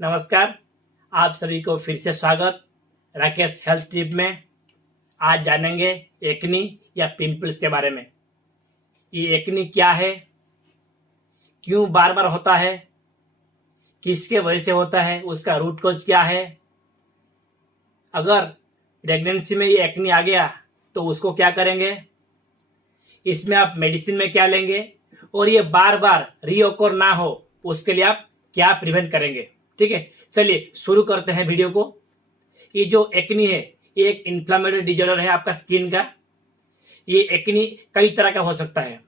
नमस्कार, आप सभी को फिर से स्वागत राकेश हेल्थ टिप में। आज जानेंगे एक्नी या पिंपल्स के बारे में। ये एक्नी क्या है, क्यों बार बार होता है, किसके वजह से होता है, उसका रूट कॉज क्या है। अगर प्रेगनेंसी में ये एक्नी आ गया तो उसको क्या करेंगे, इसमें आप मेडिसिन में क्या लेंगे, और ये बार बार रीओकर ना हो उसके लिए आप क्या प्रिवेंट करेंगे। ठीक है, चलिए शुरू करते हैं वीडियो को। ये जो एक्नी है ये एक इन्फ्लामेटरी डिजॉर्डर है आपका स्किन का। ये एक्नी कई तरह का हो सकता है,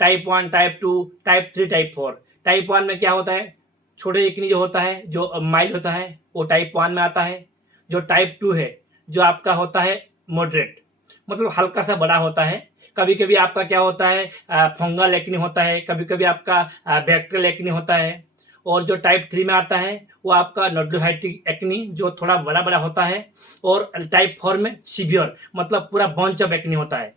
type 1, type 2, type 3, type 4। Type 1 में क्या होता है, छोटे एक्नी जो होता है, जो माइल्ड होता है, वो टाइप 1 में आता है। जो टाइप 2 है, जो आपका होता है मॉडरेट, मतलब हल्का सा बड़ा होता है। कभी कभी आपका क्या होता है, फंगल एक्नी होता है, कभी कभी आपका बैक्टीरियल एक्नी होता है। और जो टाइप 3 में आता है वो आपका नोडोहाइटिक एक्नी, जो थोड़ा बड़ा बड़ा होता है। और टाइप 4 में सीवियर, मतलब पूरा बंच ऑफ एक्नी होता है।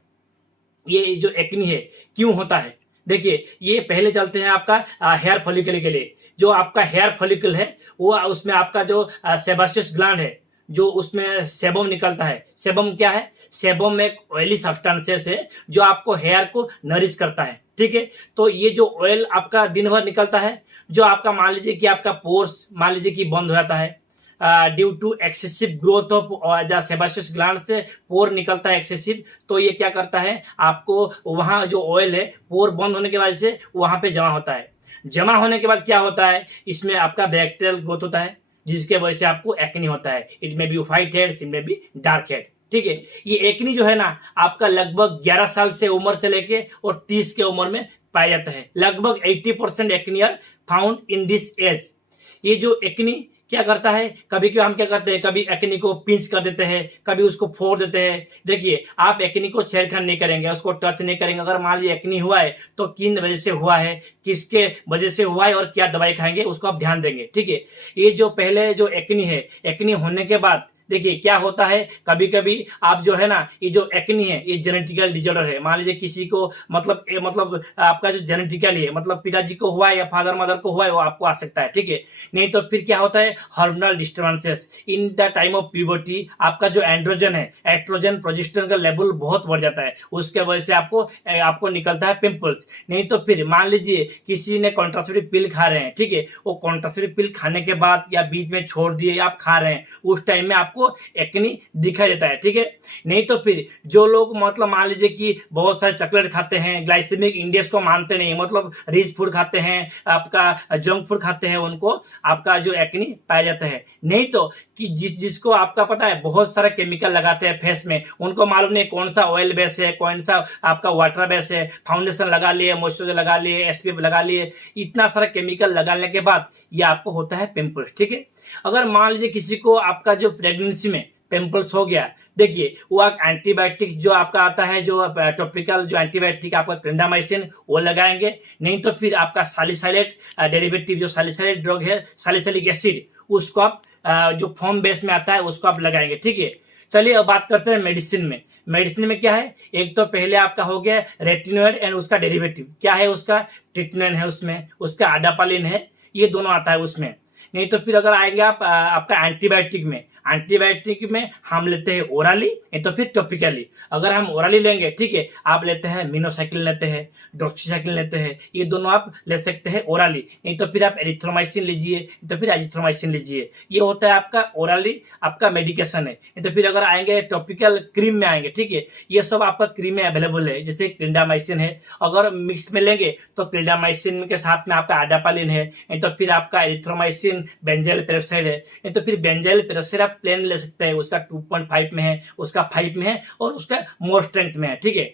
ये जो एक्नी है क्यों होता है, देखिए ये पहले चलते हैं आपका हेयर फॉलिकल के लिए। जो आपका हेयर फॉलिकल है वो उसमें आपका जो सेबासियस ग्लैंड है, जो उसमें सेबम निकलता है। सेबम क्या है, सेबम एक ऑयली सब्सटेंसेस है जो आपको हेयर को नरिश करता है। ठीक है, तो ये जो ऑयल आपका दिन भर निकलता है, जो आपका मान लीजिए कि आपका पोर्स मान लीजिए कि बंद हो जाता है due to excessive growth of sebaceous gland से पोर निकलता है एक्सेसिव। तो ये क्या करता है, आपको वहां जो ऑयल है पोर बंद होने की वजह से वहां पे जमा होता है। जमा होने के बाद क्या होता है, इसमें आपका बैक्टीरियल ग्रोथ होता है, जिसके वजह से आपको एक्नी होता है। इट में बी व्हाइट हेड, इट में बी डार्क हेड। ठीक है, ये एक्नी जो है ना आपका लगभग 11 साल से उम्र से लेके और 30 के उम्र में पाया जाता है। लगभग 80% acne are found in this age. ये जो एक्नी क्या करता है, कभी कभी हम क्या करते हैं, कभी एक्नी को पिंच कर देते हैं, कभी उसको फोड़ देते हैं। देखिए आप एक्नी को छेड़खानी नहीं करेंगे, उसको टच नहीं करेंगे। अगर मान लीजिए एक्नी हुआ है तो किन वजह से हुआ है, किसके वजह से हुआ है और क्या दवाई खाएंगे, उसको आप ध्यान देंगे। ठीक है, ये जो पहले जो एक्नी है, एक्नी होने के बाद देखिए क्या होता है, कभी कभी आप जो है ना, ये जो एक्नी है ये जेनेटिकल डिजॉर्डर है। मान लीजिए किसी को मतलब आपका जो जेनेटिकली है, मतलब पिताजी को हुआ है या फादर मदर को हुआ है, वो आपको आ सकता है। ठीक है, नहीं तो फिर क्या होता है, hormonal disturbances in the time of puberty. आपका जो एंड्रोजन है, एस्ट्रोजन प्रोजेस्टेरोन का लेवल बहुत बढ़ जाता है, उसके वजह से आपको निकलता है पिंपल्स। नहीं तो फिर मान लीजिए किसी ने कॉन्ट्रासेप्टिव पिल खा रहे हैं, ठीक है, वो कॉन्ट्रासेप्टिव पिल खाने के बाद या बीच में छोड़ दिए, आप खा रहे हैं, उस टाइम में आपको एक्नी दिखाई देता है। ठीक है, नहीं तो फिर जो लोग मतलब मान लीजिए कि बहुत सारे चॉकलेट खाते हैं, ग्लाइसेमिक इंडेक्स को मानते नहीं, मतलब रिच फूड खाते हैं, आपका जंक फूड खाते हैं, उनको आपका जो एक्नी पाया जाता है। नहीं तो कि जिसको आपका पता है बहुत सारा केमिकल लगाते हैं फेस में, उनको मालूम नहीं कौन सा ऑयल बेस है, कौन सा आपका वाटर बेस है, फाउंडेशन लगा लिए, मॉइस्चराइजर लगा लिए, एसपीएफ लगा लिए, इतना सारा केमिकल लगाने के बाद ये आपको होता है पिंपल्स। ठीक है, अगर मान लीजिए किसी को आपका जो प्रेगनेंसी में पिंपल्स हो गया, देखिए वो आप एंटीबायोटिक्स जो आपका आता है, जो टॉपिकल जो एंटीबायोटिक आपका क्लिंडामाइसिन वो लगाएंगे। नहीं तो फिर आपका सैलिसाइलेट डेरिवेटिव जो सैलिसाइलेट ड्रग है, सैलिसिलिक एसिड, उसको आप जो फॉर्म बेस में आता है उसको आप लगाएंगे। ठीक है, चलिए अब बात करते हैं मेडिसिन में। मेडिसिन में क्या है, एक तो पहले आपका हो गया रेटिनोइड एंड उसका डेरिवेटिव क्या है, उसका ट्रिटनेन है, उसमें उसका अडापालिन है, ये दोनों आता है उसमें। नहीं तो फिर अगर आएंगे आप आपका एंटीबायोटिक में, एंटीबायोटिक में हम लेते हैं ओरली, नहीं तो फिर टॉपिकली। अगर हम ओरली लेंगे, ठीक है, आप लेते हैं मिनोसाइक्लिन लेते हैं, डॉक्सीसाइक्लिन लेते हैं, ये दोनों आप ले सकते हैं ओरली। नहीं तो फिर आप एरिथ्रोमाइसिन लीजिए, नहीं तो फिर एजिथ्रोमाइसिन लीजिए। ये होता है आपका ओरली आपका मेडिकेशन है। नहीं तो फिर अगर आएंगे टॉपिकल क्रीम में आएंगे, ठीक है, ये सब आपका क्रीम में अवेलेबल है, जैसे क्लिंडामाइसिन है। अगर मिक्स में लेंगे तो क्लिंडामाइसिन के साथ में आपका अडापालिन है, नहीं तो फिर आपका एरिथ्रोमाइसिन बेंजाइल पेरोक्साइड है। नहीं तो फिर बेंजाइल पेरोक्साइड आप प्लेन ले सकते हैं, उसका 2.5 में है, उसका 5 में है और उसका मोर स्ट्रेंथ में है। ठीक है,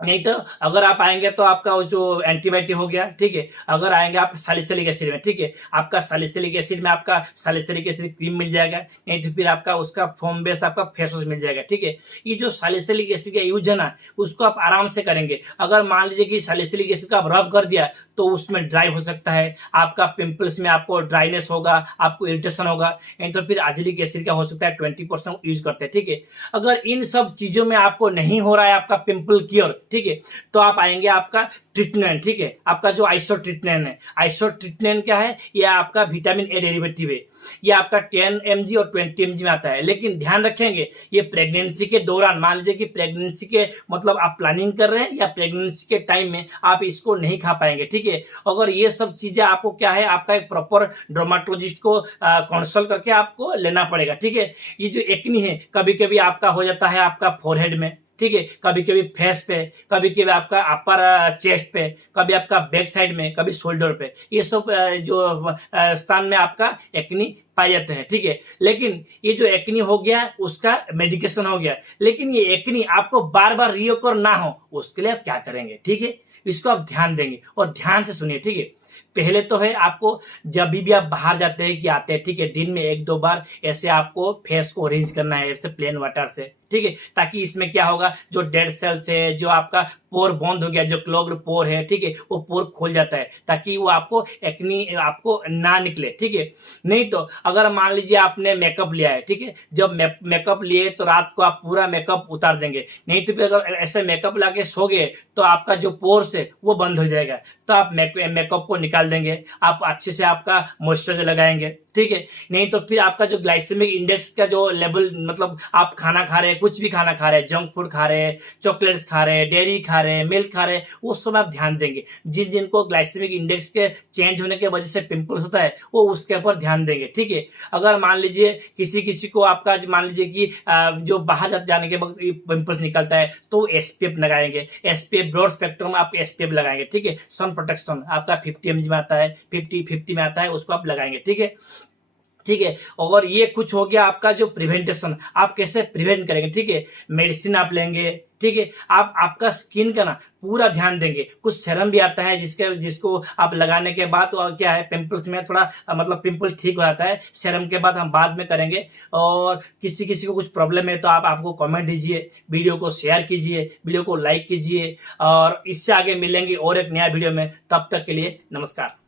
नहीं तो अगर आप आएंगे तो आपका वो जो एंटीबायोटिक हो गया, ठीक है, अगर आएंगे आप सैलिसिलिक एसिड में, ठीक है, आपका सैलिसिलिक एसिड में आपका सैलिसिलिक एसिड क्रीम मिल जाएगा। नहीं तो फिर आपका उसका फोम बेस आपका फेस वॉश मिल जाएगा। ठीक है, ये जो सैलिसिलिक एसिड का यूज है ना, उसको आप आराम से करेंगे। अगर मान लीजिए कि सैलिसिलिक एसिड का आप रब कर दिया तो उसमें ड्राई हो सकता है, आपका पिंपल्स में आपको ड्राइनेस होगा, आपको इरिटेशन होगा। नहीं तो फिर एजिलिक एसिड का हो सकता है 20% यूज करते हैं। ठीक है, अगर इन सब चीजों में आपको नहीं हो रहा है आपका पिंपल क्योर, ठीक है। तो आप आएंगे आपका ट्रीटमेंट, ठीक है, आपका जो आइसोट्रिटनेन है। आइसोट्रिटनेन क्या है? ये आपका विटामिन ए डेरिवेटिव है। ये आपका 10 mg और 20 mg में आता है। लेकिन ध्यान रखेंगे ये प्रेगनेंसी के दौरान, मान लीजिए कि प्रेगनेंसी के मतलब आप प्लानिंग कर रहे हैं या प्रेगनेंसी के टाइम में आप इसको नहीं खा पाएंगे, ठीक है। अगर ये सब चीजें आपको क्या है, आपका एक प्रॉपर डर्माटोलॉजिस्ट को कंसल्ट करके आपको लेना पड़ेगा, ठीक है। ये जो एक्नी है कभी कभी आपका हो जाता है आपका फोरहेड में, ठीक है, कभी कभी फेस पे, कभी कभी आपका अपर चेस्ट पे, कभी आपका बैक साइड में, कभी शोल्डर पे, ये सब जो स्थान में आपका एक्नी पाए जाते हैं, ठीक है। लेकिन ये जो एक्नी हो गया उसका मेडिकेशन हो गया, लेकिन ये एक्नी आपको बार बार रिओकर ना हो उसके लिए आप क्या करेंगे, ठीक है। इसको आप ध्यान देंगे और ध्यान से सुनिए, ठीक है। पहले तो है आपको जब भी आप बाहर जाते हैं कि आते हैं, ठीक है, दिन में 1-2 बार ऐसे आपको फेस को रिंस करना है ऐसे प्लेन वाटर से, ठीक है, ताकि इसमें क्या होगा, जो डेड सेल्स है, जो आपका पोर बंद हो गया, जो क्लॉग्ड पोर है, ठीक है, वो पोर खोल जाता है ताकि वो आपको एक्नी आपको ना निकले, ठीक है। नहीं तो अगर मान लीजिए आपने मेकअप लिया है, ठीक है, जब मेकअप लिए तो रात को आप पूरा मेकअप उतार देंगे, नहीं तो फिर अगर ऐसे मेकअप लाके सो गए तो आपका जो पोर्स है वो बंद हो जाएगा। तो आप मेकअप को निकाल देंगे, आप अच्छे से आपका मॉइस्चराइजर लगाएंगे, ठीक है। नहीं तो फिर आपका जो ग्लाइसेमिक इंडेक्स का जो लेवल, मतलब आप खाना खा रहे हैं, कुछ भी खाना खा रहे हैं, जंक फूड खा रहे हैं, चॉकलेट्स खा रहे हैं, डेयरी खा रहे हैं, मिल्क खा रहे हैं, वो सब आप ध्यान देंगे। जिनको ग्लाइसेमिक इंडेक्स के चेंज होने की वजह से पिंपल्स होता है वो उसके ऊपर ध्यान देंगे, ठीक है। अगर मान लीजिए किसी को आपका मान लीजिए कि जो बाहर जाने के वक्त पिंपल्स निकलता है तो एसपीएफ लगाएंगे, एसपीएफ ब्रॉड स्पेक्ट्रम आप एसपीएफ लगाएंगे, ठीक है। सन प्रोटेक्शन आपका 50 mg में आता है, 50 में आता है, उसको आप लगाएंगे, ठीक है, ठीक है। और ये कुछ हो गया आपका जो प्रिवेंटेशन, आप कैसे प्रिवेंट करेंगे, ठीक है। मेडिसिन आप लेंगे, ठीक है। आप आपका स्किन का ना पूरा ध्यान देंगे। कुछ सेरम भी आता है जिसको आप लगाने के बाद और क्या है, पिंपल्स में थोड़ा मतलब पिंपल ठीक हो जाता है। सेरम के बाद हम बाद में करेंगे। और किसी को कुछ प्रॉब्लम है तो आप आपको कमेंट दीजिए, वीडियो को शेयर कीजिए, वीडियो को लाइक कीजिए, और इससे आगे मिलेंगे और एक नया वीडियो में। तब तक के लिए नमस्कार।